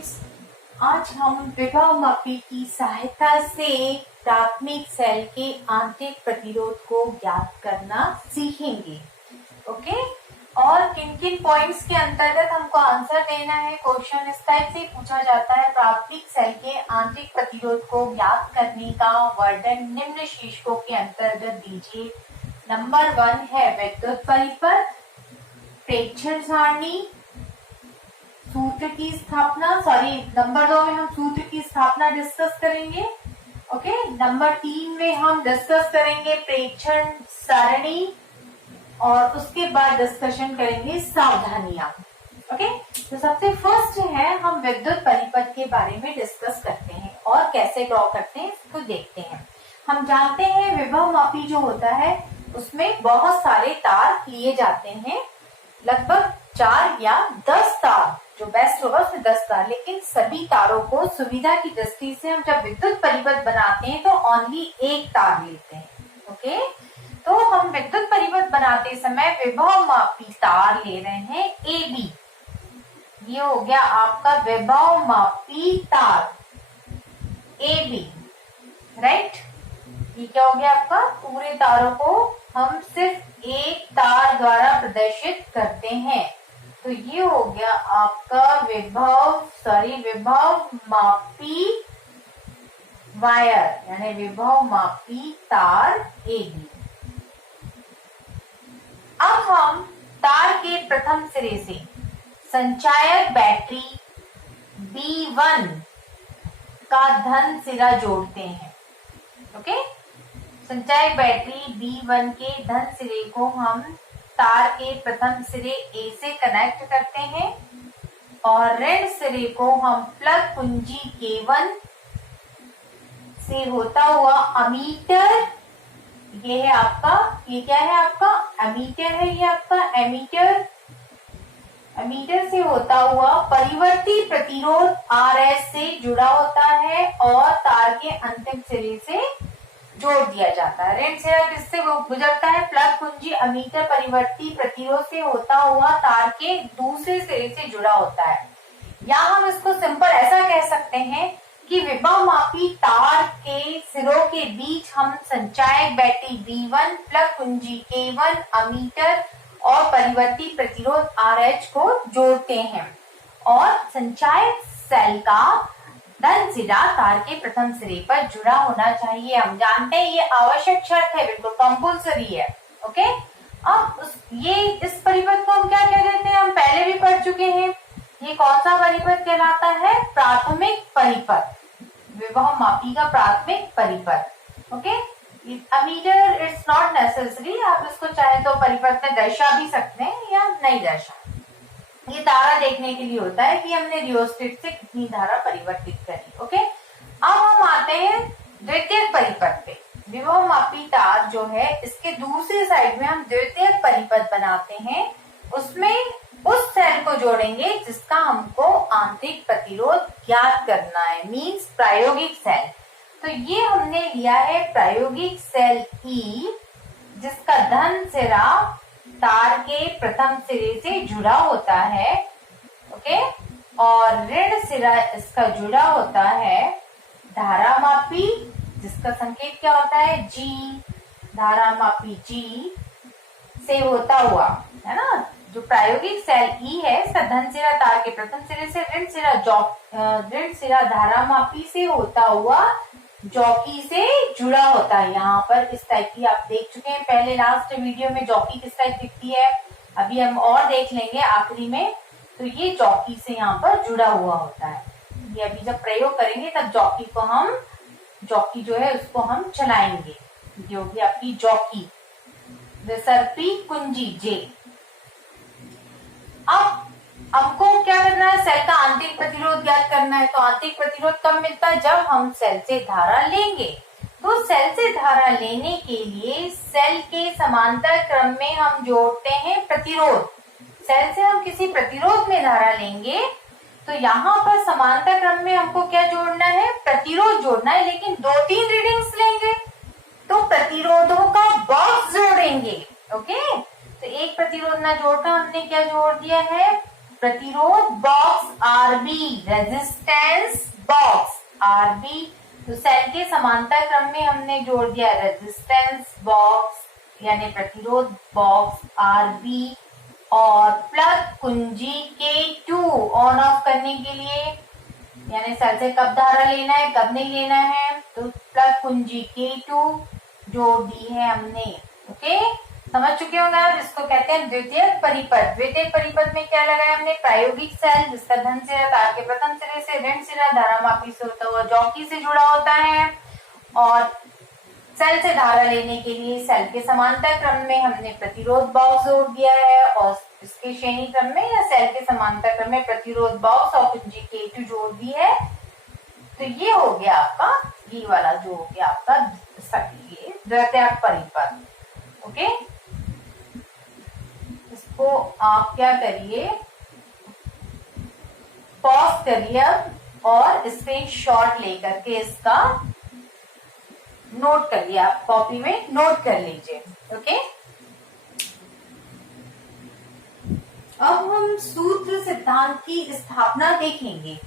Students, आज हम विभव मापी की सहायता से प्राथमिक सेल के आंतरिक प्रतिरोध को ज्ञात करना सीखेंगे। ओके, और किन किन पॉइंट्स के अंतर्गत हमको आंसर देना है। क्वेश्चन इस टाइप से पूछा जाता है, प्राथमिक सेल के आंतरिक प्रतिरोध को ज्ञात करने का वर्णन निम्न शीर्षकों के अंतर्गत दीजिए। नंबर 1 है विद्युत परिपथ, प्रेक्षण सारणी, सूत्र की स्थापना। नंबर 2 में हम सूत्र की स्थापना डिस्कस करेंगे। ओके, नंबर 3 में हम डिस्कस करेंगे प्रेक्षण सारणी और उसके बाद डिस्कशन करेंगे सावधानियां। ओके, तो सबसे फर्स्ट है हम विद्युत परिपथ के बारे में डिस्कस करते हैं और कैसे ड्रॉ करते हैं इसको देखते हैं। हम जानते हैं विभव मापी जो होता है उसमें बहुत सारे तार लिए जाते हैं, लगभग 4 या 10 तार, जो बेस्ट होगा उसमें 10 तार, लेकिन सभी तारों को सुविधा की दृष्टि से हम जब विद्युत परिपथ बनाते हैं तो ओनली एक तार लेते हैं। ओके, तो हम विद्युत परिपथ बनाते समय विभव मापी तार ले रहे हैं AB। ये हो गया आपका विभव मापी तार AB, राइट। ये क्या हो गया आपका, पूरे तारों को हम सिर्फ एक तार द्वारा प्रदर्शित करते हैं। तो ये हो गया आपका विभव मापी वायर, यानी विभव मापी तार AB। अब हम तार के प्रथम सिरे से संचायक बैटरी B1 का धन सिरा जोड़ते हैं। ओके, संचायक बैटरी B1 के धन सिरे को हम तार के प्रथम सिरे A से कनेक्ट करते हैं और ऋण सिरे को हम प्लग कुंजी K1 से होता हुआ अमीटर, ये है आपका, ये क्या है आपका एमीटर है, ये आपका एमीटर से होता हुआ परिवर्ती प्रतिरोध RS से जुड़ा होता है और तार के अंतिम सिरे से जोड़ दिया जाता है। ऋण सिरा किससे गुजरता है, प्लग कुंजी अमीटर परिवर्ती प्रतिरोध से होता हुआ तार के दूसरे सिरे से जुड़ा होता है। या हम इसको सिंपल ऐसा कह सकते हैं कि विभव मापी तार के सिरों के बीच हम संचायक बैटरी B1, प्लग कुंजी K1, अमीटर और परिवर्ती प्रतिरोध RH को जोड़ते हैं और संचायक सेल का धन सिरा तार के प्रथम सिरे पर जुड़ा होना चाहिए। हम जानते हैं ये आवश्यक शर्त है, बिल्कुल कंपल्सरी है। ओके, अब इस परिपथ को हम क्या कह देते हैं, हम पहले भी पढ़ चुके हैं। ये कौन सा परिपथ कहलाता है, प्राथमिक परिपथ, विभव मापी का प्राथमिक परिपथ। Okay, ammeter it's not necessary, आप इसको चाहे तो परिपथ में दर्शा भी सकते हैं या नहीं दर्शा। ये तारा देखने के लिए होता है कि हमने रियोस्टेट से कितनी धारा परिवर्तित करी। ओके, अब हम आते हैं द्वितीयक परिपथ पे। विभव मापी तार जो है इसके दूसरी साइड में हम द्वितीयक परिपथ बनाते हैं, उसमें उस सेल को जोड़ेंगे जिसका हमको आंतरिक प्रतिरोध ज्ञात करना है, मींस प्रायोगिक सेल। तो ये हमने लिया है प्रायोगिक सेल E, जिसका धन सिरा तार के प्रथम सिरे से जुड़ा होता है। ओके, और ऋण सिरा इसका जुड़ा होता है धारा मापी, जिसका संकेत क्या होता है G, धारा मापी G से होता हुआ, है ना। जो प्रायोगिक सेल E है इसका धन सिरा तार के प्रथम सिरे से, ऋण सिरा धारा मापी से होता हुआ जॉकी से जुड़ा होता है। यहाँ पर इस टाइप की आप देख चुके हैं पहले लास्ट वीडियो में, जॉकी किस टाइप दिखती है, अभी हम और देख लेंगे आखिरी में। तो ये जॉकी से यहाँ पर जुड़ा हुआ होता है। ये अभी जब प्रयोग करेंगे तब जॉकी जो है उसको हम चलाएंगे। ये होगी आपकी जॉकी, विसर्पी कुंजी J। अब हमको क्या करना है, सेल का आंतरिक प्रतिरोध ज्ञात करना है। तो आंतरिक प्रतिरोध कब मिलता है, जब हम सेल से धारा लेंगे। तो सेल से धारा लेने के लिए सेल के समांतर क्रम में हम जोड़ते हैं प्रतिरोध। सेल से हम किसी प्रतिरोध में धारा लेंगे तो यहाँ पर समांतर क्रम में हमको क्या जोड़ना है, प्रतिरोध जोड़ना है, लेकिन 2-3 रीडिंग्स लेंगे तो प्रतिरोधों का बॉक्स जोड़ेंगे। ओके, तो एक प्रतिरोध ना जोड़कर हमने क्या जोड़ दिया है, प्रतिरोध box RB, resistance box RB. तो सेल के समांतर क्रम में हमने जोड़ दिया रेजिस्टेंस बॉक्स यानी प्रतिरोध बॉक्स आरबी, और प्लग कुंजी K2 ऑन ऑफ करने के लिए, यानी सेल से कब धारा लेना है कब नहीं लेना है, तो प्लग कुंजी K2 जोड़ दी है हमने। ओके, समझ चुके होंगे आप। इसको कहते हैं द्वितीयक परिपथ। द्वितीयक परिपथ में क्या लगाया हमने, प्रायोगिक सेल जिसका धन सिरा तार के प्रथम सिरे से ऋण सिरा धारामापी से होता हुआ जॉकी से जुड़ा होता है, और सेल से धारा लेने के लिए सेल के समांतर क्रम में हमने प्रतिरोध बॉक्स जोड़ दिया है, और इसके श्रेणी क्रम में या सेल के समांतर क्रम में प्रतिरोध बॉक्स और कुंजी K2 जोड़ दी है। तो ये हो गया आपका, ये वाला जो हो गया आपका द्वितीयक परिपथ। ओके, इसको आप क्या करिए, पॉज करिए और स्क्रीनशॉट लेकर के इसका नोट करिए, आप कॉपी में नोट कर लीजिए। ओके, अब हम सूत्र सिद्धांत की स्थापना देखेंगे।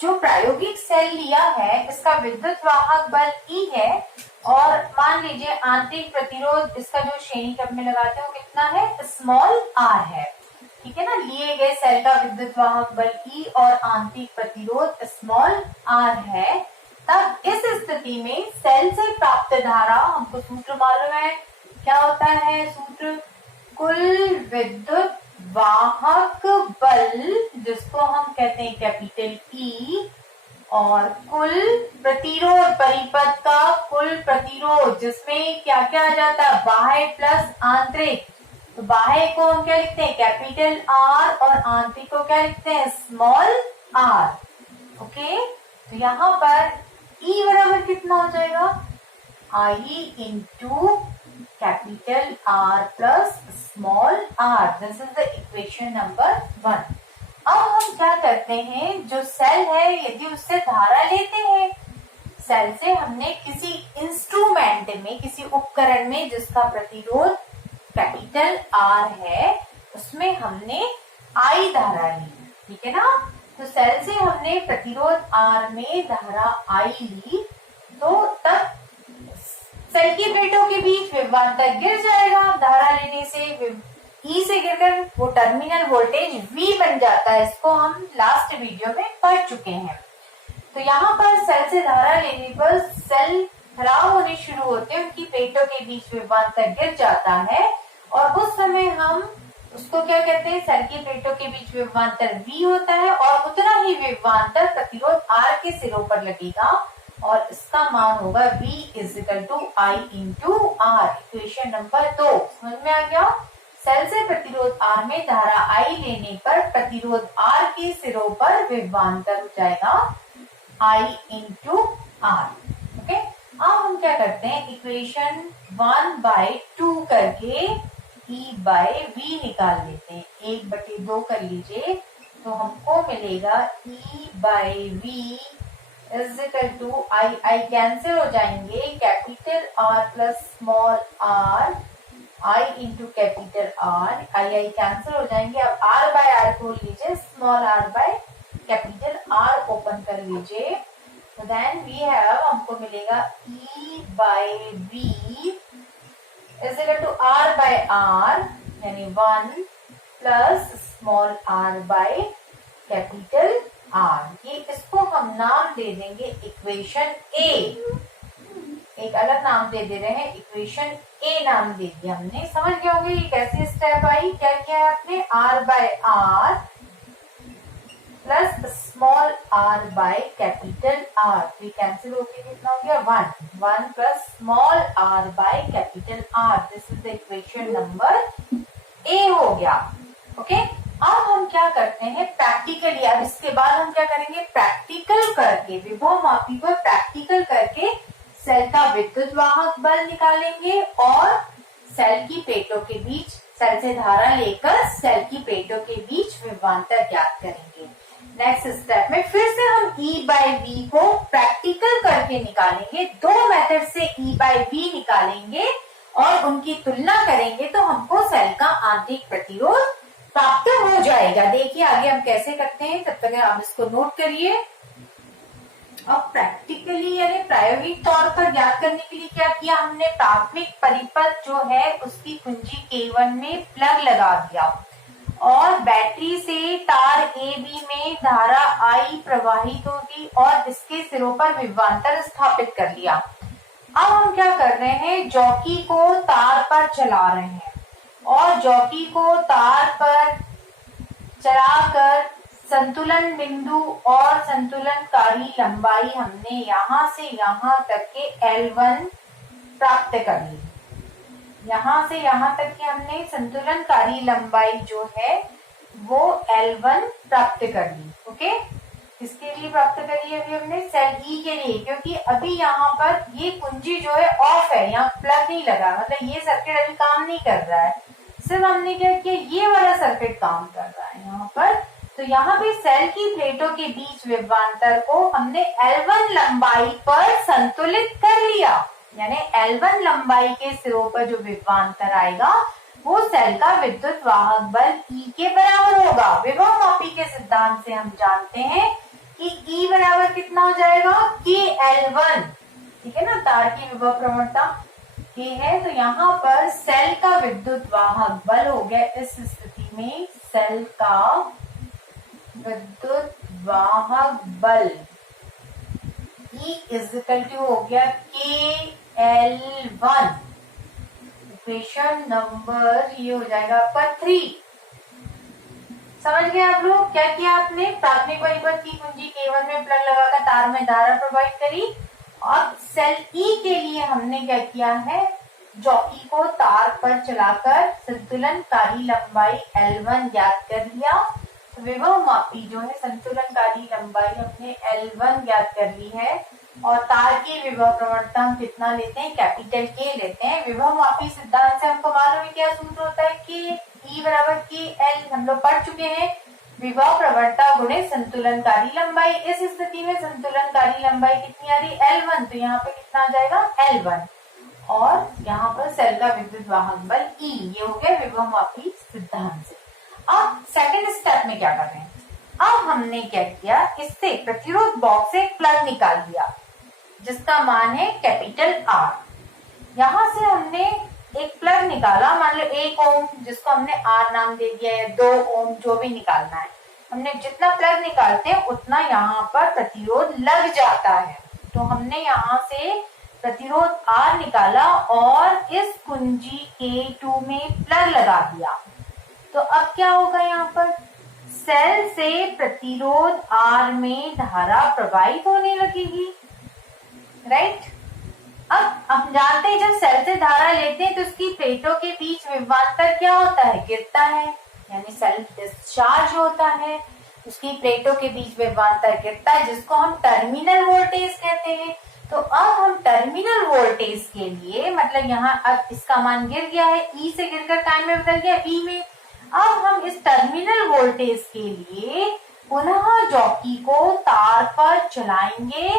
जो प्रायोगिक सेल लिया है इसका विद्युत वाहक बल E है, और मान लीजिए आंतरिक प्रतिरोध इसका जो श्रेणी क्रम में लगाते हैं वो कितना है, स्मॉल r है। ठीक है ना, लिए गए सेल का विद्युत वाहक बल E और आंतरिक प्रतिरोध स्मॉल r है। तब इस स्थिति में सेल से प्राप्त धारा, हमको सूत्र मालूम है क्या होता है सूत्र, कुल विद्युत वाहक बल जिसको हम कहते हैं कैपिटल E, और कुल प्रतिरोध परिपथ का कुल प्रतिरोध जिसमें क्या क्या आ जाता है, बाह्य प्लस आंतरिक। तो बाह्य को हम क्या लिखते हैं, कैपिटल R, और आंतरिक को क्या लिखते हैं, स्मॉल r। ओके, तो यहाँ पर E बराबर कितना हो जाएगा, I into capital R plus small r। This is the equation number 1। अब हम क्या करते हैं, जो सेल है यदि उससे धारा लेते हैं, सेल से हमने किसी इंस्ट्रूमेंट में, किसी उपकरण में जिसका प्रतिरोध कैपिटल R है, उसमें हमने I धारा ली। ठीक है ना, तो सेल से हमने प्रतिरोध R में धारा I ली, तो तब सेल की प्लेटों के बीच विभवांतर गिर जाएगा। धारा लेने से E से गिरकर वो टर्मिनल वोल्टेज V बन जाता है। इसको हम लास्ट वीडियो में पढ़ चुके हैं। तो यहाँ पर सेल से धारा लेने पर सेल खराब होने शुरू होते हैं, उनकी प्लेटों के बीच विभवांतर गिर जाता है, और उस समय हम उसको क्या कहते हैं, सेल की प्लेटों के बीच विभवांतर V होता है, और उतना ही विभवांतर प्रतिरोध R के सिरों पर लगेगा, और इसका मान होगा V equal to I into R। Equation number 2 समझ में आ गया। सेल से प्रतिरोध R में धारा I लेने पर प्रतिरोध R के सिरों पर विभवांतर हो जाएगा I इंटू R। ओके, अब हम क्या करते हैं, इक्वेशन 1/2 करके E बाय V निकाल लेते हैं। 1/2 कर लीजिए, तो हमको मिलेगा E by V is equal to I cancel हो जाएंगे, capital R plus small r, I into capital R, I cancel हो जाएंगे। अब R बाय R खोल लीजिए, small r by capital R open कर लीजिए, तो देन वी हैव, हमको मिलेगा E by V is equal to R by R यानी 1 plus small r by capital R। ये इसको हम नाम दे देंगे इक्वेशन A। एक अलग नाम दे रहे हैं, इक्वेशन A नाम दे दिया हमने। समझ गए होंगे ये कैसे स्टेप आई, क्या किया आपने, R by R plus small r by capital R। तो कैंसिल होके कितना हो गया, 1 plus small r by capital R। This is the equation number A हो गया। ओके, अब हम क्या करते हैं प्रैक्टिकली, अब इसके बाद हम क्या करेंगे, प्रैक्टिकल करके विभव मापी पर प्रैक्टिकल करके सेल का विद्युत वाहक बल निकालेंगे, और सेल की प्लेटों के बीच, सेल से धारा लेकर सेल की प्लेटों के बीच विभवांतर ज्ञात करेंगे। नेक्स्ट स्टेप में फिर से हम E बाय V को प्रैक्टिकल करके निकालेंगे। 2 मेथड से E बाय V निकालेंगे और उनकी तुलना करेंगे, तो हमको सेल का आंतरिक प्रतिरोध प्राप्त हो जाएगा। देखिए आगे हम कैसे करते हैं, तब तक आप इसको नोट करिए। अब प्रैक्टिकली यानी प्रायोगिक तौर पर ज्ञात करने के लिए क्या किया हमने, प्राथमिक परिपथ जो है उसकी कुंजी K1 में प्लग लगा दिया और बैटरी से तार AB में धारा I प्रवाहित होगी और इसके सिरों पर विभवांतर स्थापित कर लिया। अब हम क्या कर रहे हैं, जॉकी को तार पर चला रहे हैं और जॉकी को तार पर चलाकर संतुलन बिंदु और संतुलनकारी लंबाई हमने यहां से यहां तक के L1 प्राप्त कर ली। यहां से यहां तक की हमने संतुलनकारी लंबाई जो है वो L1 प्राप्त कर ली। ओके, किसके लिए प्राप्त करी है अभी हमने, सेल E के लिए, क्योंकि अभी यहाँ पर ये कुंजी जो है ऑफ है, यहाँ प्लग नहीं लगा, मतलब ये सर्किट अभी काम नहीं कर रहा है। सिर्फ हमने क्या किया, ये वाला सर्किट काम कर रहा है यहाँ पर। तो यहाँ पे सेल की प्लेटों के बीच विभवांतर को हमने L1 लंबाई पर संतुलित कर लिया, यानी L1 लंबाई के सिरों पर जो विभवांतर आएगा वो सेल का विद्युत वाहक बल E के बराबर होगा। विभव मापी के सिद्धांत से हम जानते हैं कि E बराबर कितना हो जाएगा, KL1, ठीक है ना, तार की विभव प्रवणता K है। तो यहाँ पर सेल का विद्युत वाहक बल हो गया, इस स्थिति में सेल का विद्युत वाहक बल E इक्वल टू हो गया KL1। इक्वेशन नंबर ये हो जाएगा आपका 3। समझ गए आप लोग, क्या किया आपने, प्राथमिक परिपथ की कुंजी K1 में प्लग लगाकर तार में धारा प्रवाहित करी और सेल E के लिए हमने क्या किया है, जॉकी को तार पर चलाकर संतुलनकारी लंबाई L1 ज्ञात कर लिया। तो विभव मापी जो है संतुलनकारी लंबाई हमने L1 ज्ञात कर ली है और तार की विभव प्रवणता हम कितना लेते हैं, कैपिटल K लेते हैं। विभव मापी सिद्धांत से हमको मालूम है क्या सूत्र होता है, कि E बराबर KL, हम लोग पढ़ चुके हैं, विभव प्रवणता गुणे संतुलनकारी लंबाई। इस स्थिति में संतुलनकारी लंबाई कितनी आ रही, L1, तो यहाँ पे कितना आ जाएगा L1 और यहाँ पर सेल का विद्युत वाहक बल E। ये हो गया विभव मापी सिद्धांत से। अब सेकंड स्टेप में क्या कर रहे हैं, अब हमने क्या किया, इससे प्रतिरोध बॉक्स से प्लग निकाल दिया जिसका मान है कैपिटल R। यहां से हमने एक प्लग निकाला, मान लो 1 ओम, जिसको हमने R नाम दे दिया है, 2 ओम, जो भी निकालना है। हमने जितना प्लग निकालते हैं उतना यहाँ पर प्रतिरोध लग जाता है। तो हमने यहाँ से प्रतिरोध R निकाला और इस कुंजी K2 में प्लग लगा दिया। तो अब क्या होगा, यहाँ पर सेल से प्रतिरोध R में धारा प्रवाहित होने लगेगी, राइट। अब हम जानते हैं जब सेल से धारा लेते हैं तो उसकी प्लेटों के बीच विभवांतर क्या होता है, गिरता है, यानी सेल्फ डिस्चार्ज होता है, उसकी प्लेटों के बीच विभवांतर गिरता है, जिसको हम टर्मिनल वोल्टेज कहते हैं। तो अब हम टर्मिनल वोल्टेज के लिए, मतलब यहाँ अब इसका मान गिर गया है, E से गिरकर काय में बदल गया, V में। अब हम इस टर्मिनल वोल्टेज के लिए पुनः जॉकी को तार पर चलाएंगे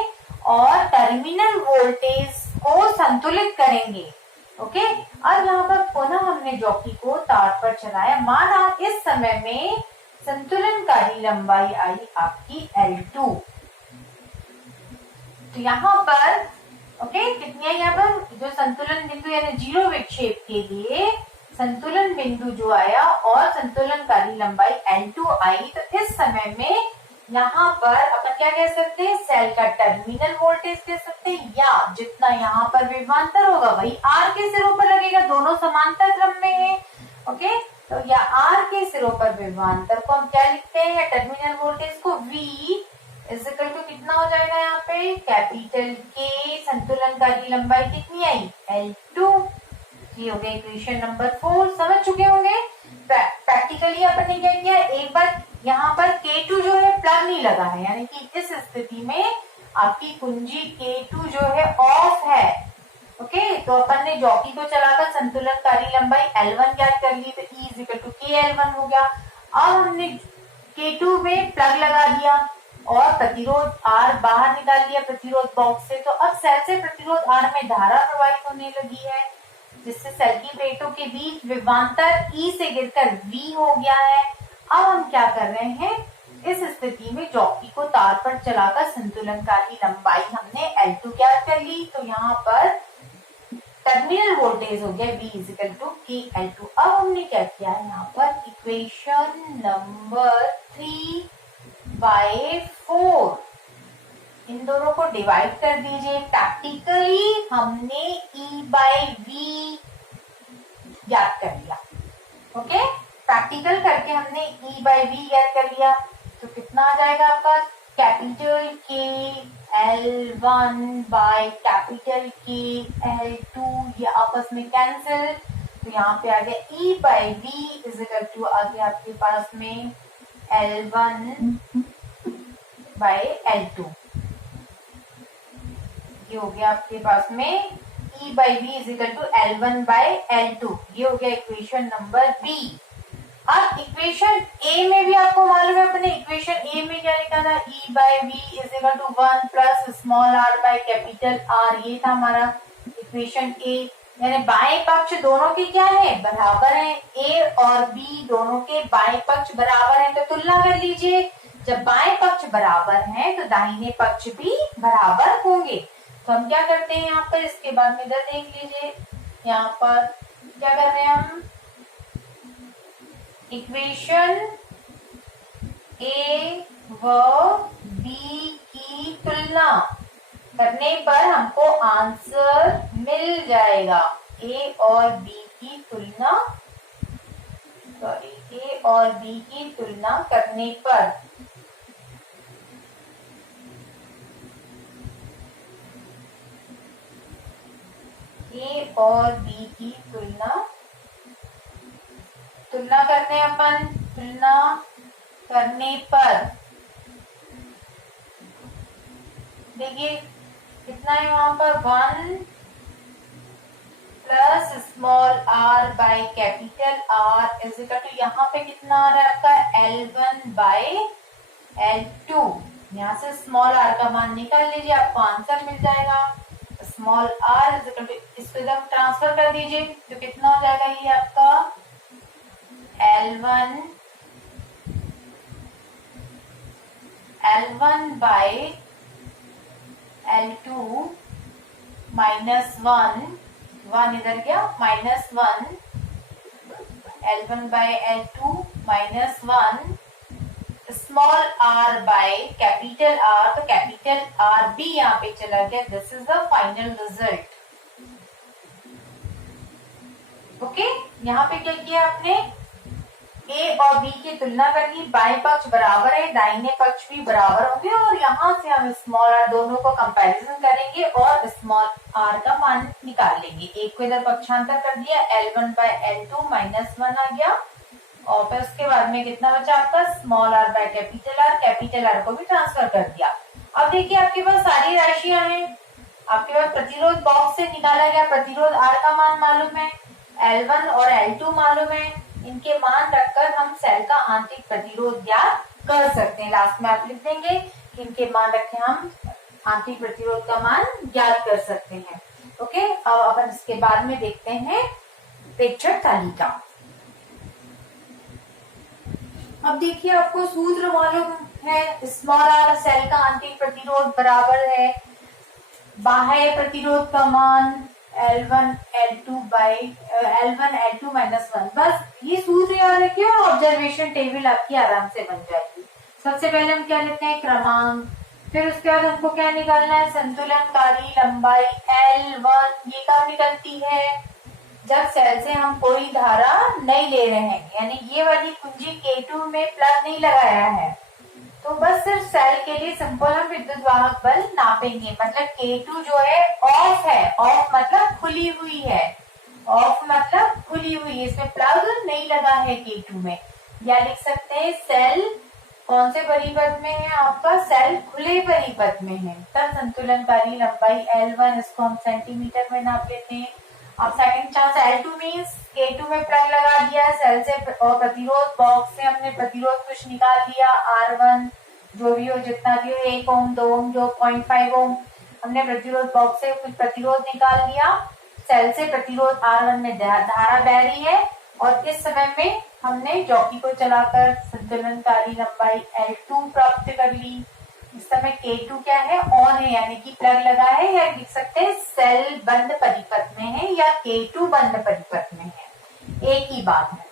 और टर्मिनल वोल्टेज को संतुलित करेंगे। ओके, अब यहाँ पर पुनः हमने जॉकी को तार पर चलाया, माना इस समय में संतुलनकारी लंबाई आई आपकी L2। तो यहाँ पर ओके कितनी है, यहाँ पर जो संतुलन बिंदु यानी जीरो विक्षेप के लिए संतुलन बिंदु जो आया और संतुलनकारी लंबाई L2 आई। तो इस समय में यहाँ पर अपन क्या कह सकते हैं, सेल का टर्मिनल वोल्टेज कह सकते हैं, या जितना यहाँ पर विभवांतर होगा वही R के सिरों पर लगेगा, दोनों समांतर क्रम में है। ओके, तो या R के सिरों पर विभवांतर को हम क्या लिखते हैं, या टर्मिनल वोल्टेज को V इज इक्वल टू कितना हो जाएगा, यहाँ पे कैपिटल K, संतुलनकारी लंबाई कितनी आई L2। ये हो गया इक्वेशन नंबर 4। समझ चुके होंगे। प्रैक्टिकली अपन ने क्या किया, एक बार यहाँ पर K2 जो है प्लग नहीं लगा है, यानी कि इस स्थिति में आपकी कुंजी K2 जो है ऑफ है। ओके, तो अपन ने जॉकी को चलाकर संतुलनकारी लंबाई L1 ज्ञात कर ली, तो E is equal to KL1 हो गया। अब हमने K2 में प्लग लगा दिया और प्रतिरोध R बाहर निकाल लिया प्रतिरोध बॉक्स से। तो अब सेल से प्रतिरोध R में धारा प्रवाहित होने लगी है। जिससे सेल की प्लेटों के बीच विभवांतर ई से गिरकर वी हो गया है। अब हम क्या कर रहे हैं, इस स्थिति में जॉकी को तार पर चलाकर संतुलनकारी लंबाई हमने L2 ज्ञात कर ली। तो यहाँ पर टर्मिनल वोल्टेज हो गया V इजिकल टू के L2। अब हमने क्या किया है, यहाँ पर इक्वेशन नंबर 3/4 इन दोनों को डिवाइड कर दीजिए। प्रैक्टिकली हमने E/V ज्ञात कर लिया। ओके, प्रैक्टिकल करके हमने E/V ज्ञात कर लिया। तो कितना आ जाएगा आपका, कैपिटल के L1 बाय कैपिटल के L2, ये आपस में कैंसिल। तो यहाँ पे आ गया E/V इजिकल टू आ गया आपके पास में L1 बाय L2। ये हो गया आपके पास में E/V equal to L1 by L2। ये हो गया इक्वेशन नंबर बी। अब इक्वेशन ए में भी आपको मालूम है, अपने इक्वेशन ए में क्या लिखा था, E/V equal to 1 plus small r by capital R। ये था हमारा इक्वेशन ए। यानी बाएं पक्ष दोनों के क्या है, बराबर है। ए और बी दोनों के बाएं पक्ष बराबर है, तो तुलना कर लीजिए। जब बाएं पक्ष बराबर हैं तो दाहिने पक्ष भी बराबर होंगे। तो हम क्या करते हैं यहाँ पर, इसके बाद में इधर देख लीजिए, यहाँ पर क्या कर रहे हैं हम, इक्वेशन ए व बी की तुलना करने पर हमको आंसर मिल जाएगा। ए और बी की तुलना, सॉरी, ए और बी की तुलना करने पर ए और बी की तुलना करते हैं अपन। तुलना करने पर देखिए कितना है वहां पर, 1 plus small r by capital R equal to, यहाँ पे कितना आ रहा है आपका L1 बाय L2। यहाँ से स्मॉल r का मान निकाल लीजिए, आपको आंसर मिल जाएगा। स्मॉल r इजिकल टू, इसको इधर ट्रांसफर कर दीजिए, तो कितना हो जाएगा ये आपका L1 बाय L2 माइनस 1 इधर गया, -1 L1 by L2 -1 small r by capital R, तो कैपिटल R भी यहाँ पे चला गया। This is the final result. Okay, यहाँ पे क्या किया आपने, ए और बी की तुलना कर ली, बाएं पक्ष बराबर है, दाहिने पक्ष भी बराबर होंगे, और यहाँ से हम स्मॉल r दोनों को कंपैरिजन करेंगे और स्मॉल r का मान निकाल लेंगे। एक को इधर पक्षांतर कर दिया, L1 बाय L2 -1 आ गया, और फिर उसके बाद में कितना बचा आपका, small r by capital R को भी ट्रांसफर कर दिया। अब देखिए आपके पास सारी राशियां हैं, आपके पास प्रतिरोध बॉक्स से निकाला गया प्रतिरोध R का मान मालूम है, L1 और L2 मालूम है, इनके मान रखकर हम सेल का आंतरिक प्रतिरोध ज्ञात कर सकते हैं। लास्ट में आप लिख देंगे कि इनके मान रखे हम आंतरिक प्रतिरोध का मान ज्ञात कर सकते हैं। ओके, अब अपन इसके बाद में देखते हैं प्रेक्षक तालिका। अब देखिए आपको सूत्र मालूम है, स्मॉल r सेल का आंतरिक प्रतिरोध बराबर है बाह्य प्रतिरोध का मान L1 L2 -1। बस ये सूत्र याद रखिए और ऑब्जर्वेशन टेबल आपकी आराम से बन जाएगी। सबसे पहले हम क्या लेते हैं, क्रमांक, फिर उसके बाद हमको क्या निकालना है, संतुलनकारी लंबाई L1। ये कब निकलती है, जब सेल से हम कोई धारा नहीं ले रहे हैं, यानी ये वाली कुंजी K2 में प्लग नहीं लगाया है, तो बस सिर्फ सेल के लिए सिंपल हम विद्युत वाहक बल नापेंगे। मतलब K2 जो है ऑफ है, ऑफ मतलब खुली हुई है, ऑफ मतलब खुली हुई है, इसमें प्लग नहीं लगा है K2 में। या लिख सकते हैं सेल कौन से परिपथ में है, आपका सेल खुले परिपथ में है, तब संतुलनकारी लंबाई L1, इसको हम सेंटीमीटर में नाप लेते हैं। अब second chance L2 means K2 में प्लग लगा दिया है सेल से, और प्रतिरोध बॉक्स से हमने प्रतिरोध कुछ निकाल लिया, R1 जो भी हो, जितना भी हो, 1 ओम 2 ओम जो 0.5 ओम, हमने प्रतिरोध बॉक्स से कुछ प्रतिरोध निकाल लिया। सेल से प्रतिरोध R1 में धारा बह रही है और इस समय में हमने जॉकी को चलाकर संतुलनकारी लंबाई L2 प्राप्त कर ली। इस समय K2 क्या है, ऑन है, यानी कि प्लग लगा है, या लिख सकते हैं सेल बंद परिपथ में है या K2 बंद परिपथ में है, एक ही बात है।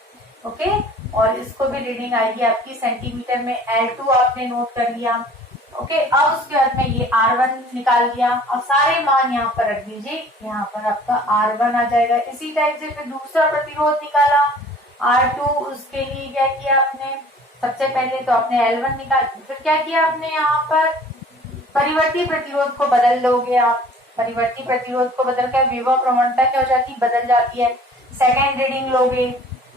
ओके, और इसको भी रीडिंग आएगी आपकी सेंटीमीटर में। L2 आपने नोट कर लिया। ओके, अब उसके बाद में ये R1 निकाल दिया और सारे मान यहाँ पर रख दीजिए, यहाँ पर आपका R1 आ जाएगा। इसी टाइप से फिर दूसरा प्रतिरोध निकाला R2, उसके लिए क्या किया आपने, सबसे पहले तो आपने L1 निकाल, फिर क्या किया आपने यहाँ पर परिवर्ती प्रतिरोध को बदल दोगे आप। परिवर्ती प्रतिरोध को बदलकर विभव प्रवणता क्या हो जाती है, बदल जाती है। सेकेंड रीडिंग लोगे,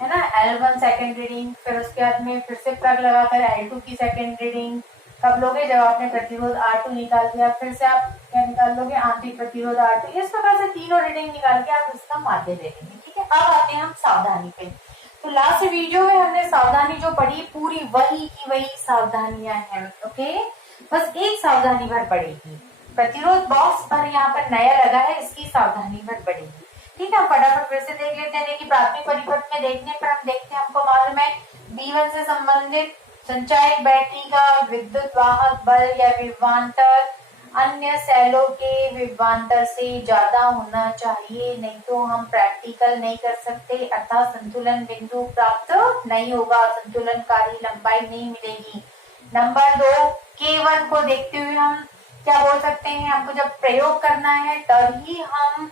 है ना, L1 सेकेंड रीडिंग, फिर उसके बाद में फिर से प्लग लगाकर L2 की सेकेंड रीडिंग कब लोगे, जब आपने प्रतिरोध R2 निकाल दिया। फिर से आप क्या निकाल लोगे, आंतरिक प्रतिरोध R2। इस प्रकार से तीनों रीडिंग निकाल के आप इसका माध्य ले लेंगे। ठीक है, अब आते हैं हम सावधानी पे। तो लास्ट वीडियो में हमने सावधानी जो पढ़ी पूरी वही की वही सावधानियां हैं। ओके, बस एक सावधानी भर पड़ेगी, प्रतिरोध बॉक्स पर यहाँ पर नया लगा है, इसकी सावधानी भर पड़ेगी। ठीक है, फटाफट फिर से देख लेते हैं कि प्राथमिक परिपथ में देखने पर हम देखते हैं, हमको मालूम है B1 से संबंधित संचायक बैटरी का विद्युत वाहक बल या विभवांतर अन्य सेलों के विभवांतर से ज्यादा होना चाहिए, नहीं तो हम प्रैक्टिकल नहीं कर सकते, अर्थात संतुलन बिंदु प्राप्त नहीं होगा, संतुलनकारी लंबाई नहीं मिलेगी। नंबर 2, K1 को देखते हुए हम क्या बोल सकते हैं, हमको जब प्रयोग करना है तभी हम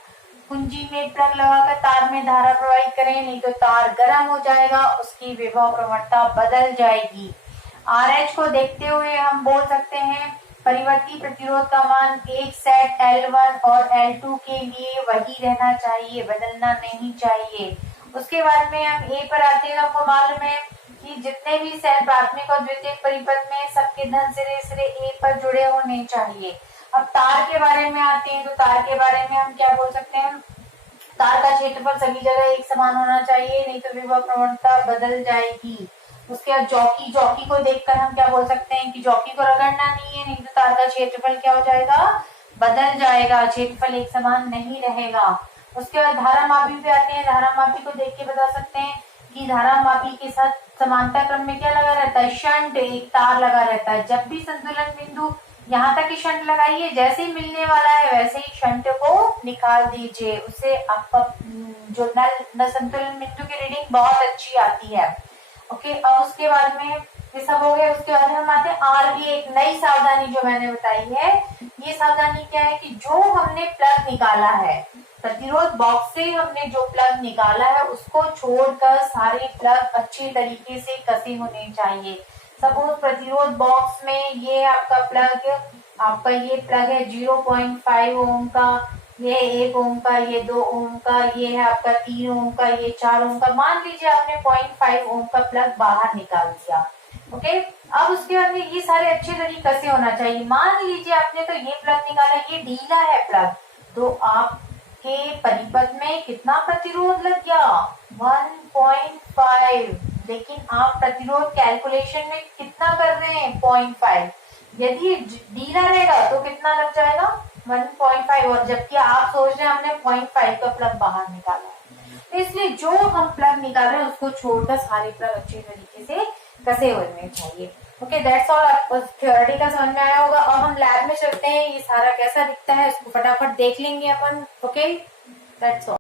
कुंजी में प्लग लगाकर तार में धारा प्रवाहित करें, नहीं तो तार गर्म हो जाएगा, उसकी विभव प्रवणता बदल जाएगी। RH को देखते हुए हम बोल सकते हैं परिवर्ती प्रतिरोध का मान एक सेट L1 और L2 के लिए वही रहना चाहिए, बदलना नहीं चाहिए। उसके बाद में हम A पर आते हैं, हमको मालूम है कि जितने भी सेल प्राथमिक और द्वितीयक परिपथ में सबके धन सिरे A पर जुड़े होने चाहिए। अब तार के बारे में आते हैं, तो तार के बारे में हम क्या बोल सकते हैं, तार का क्षेत्रफल सभी जगह एक समान होना चाहिए, नहीं तो विभव प्रवणता बदल जाएगी। उसके बाद जॉकी को देखकर हम क्या बोल सकते हैं कि जॉकी को रगड़ना नहीं है, नहीं तो तार का क्षेत्रफल क्या हो जाएगा, बदल जाएगा, क्षेत्रफल एक समान नहीं रहेगा। उसके बाद धारा मापी पे आते हैं, धारा मापी को देख के बता सकते हैं कि धारा मापी के साथ समांतर क्रम में क्या लगा रहता है, शंट, एक तार लगा रहता है। जब भी संतुलन बिंदु यहाँ तक ही शंट लगाइए, जैसे ही मिलने वाला है वैसे ही शंट को निकाल दीजिए, उससे आपका जो नल संतुलन बिंदु की रीडिंग बहुत अच्छी आती है। ओके, अब उसके बाद में ये सब हो गया। उसके बाद हम आते हैं आर की एक नई सावधानी जो मैंने बताई है। ये सावधानी क्या है कि जो हमने प्लग निकाला है, प्रतिरोध बॉक्स से हमने जो प्लग निकाला है उसको छोड़कर सारे प्लग अच्छे तरीके से कसे होने चाहिए। सपोज प्रतिरोध बॉक्स में ये आपका प्लग है 0.5 ओम का, ये 1 ओम का, ये 2 ओम का, ये है आपका 3 ओम का, ये 4 ओम का। मान लीजिए आपने 0.5 ओम का प्लग बाहर निकाल दिया। ओके, अब उसके बाद में ये सारे अच्छे तरीके से होना चाहिए। मान लीजिए आपने तो ये प्लग निकाला, ये ढीला है प्लग, तो आपके परिपथ में कितना प्रतिरोध लग गया, 1.5। लेकिन आप प्रतिरोध कैलकुलेशन में कितना कर रहे हैं, 0.5। यदि ढीला रहेगा तो कितना लग जाएगा, 1.5, और जबकि आप सोच रहे हैं हमने 0.5 का प्लग बाहर निकाला है। तो इसलिए जो हम प्लग निकाल रहे हैं उसको छोड़कर सारे प्लग अच्छे तरीके से कसे होने चाहिए। Okay, that's all. आपको थ्योरी का समझ में आया होगा। अब हम लैब में चलते हैं, ये सारा कैसा दिखता है इसको फटाफट देख लेंगे अपन। Okay, that's all.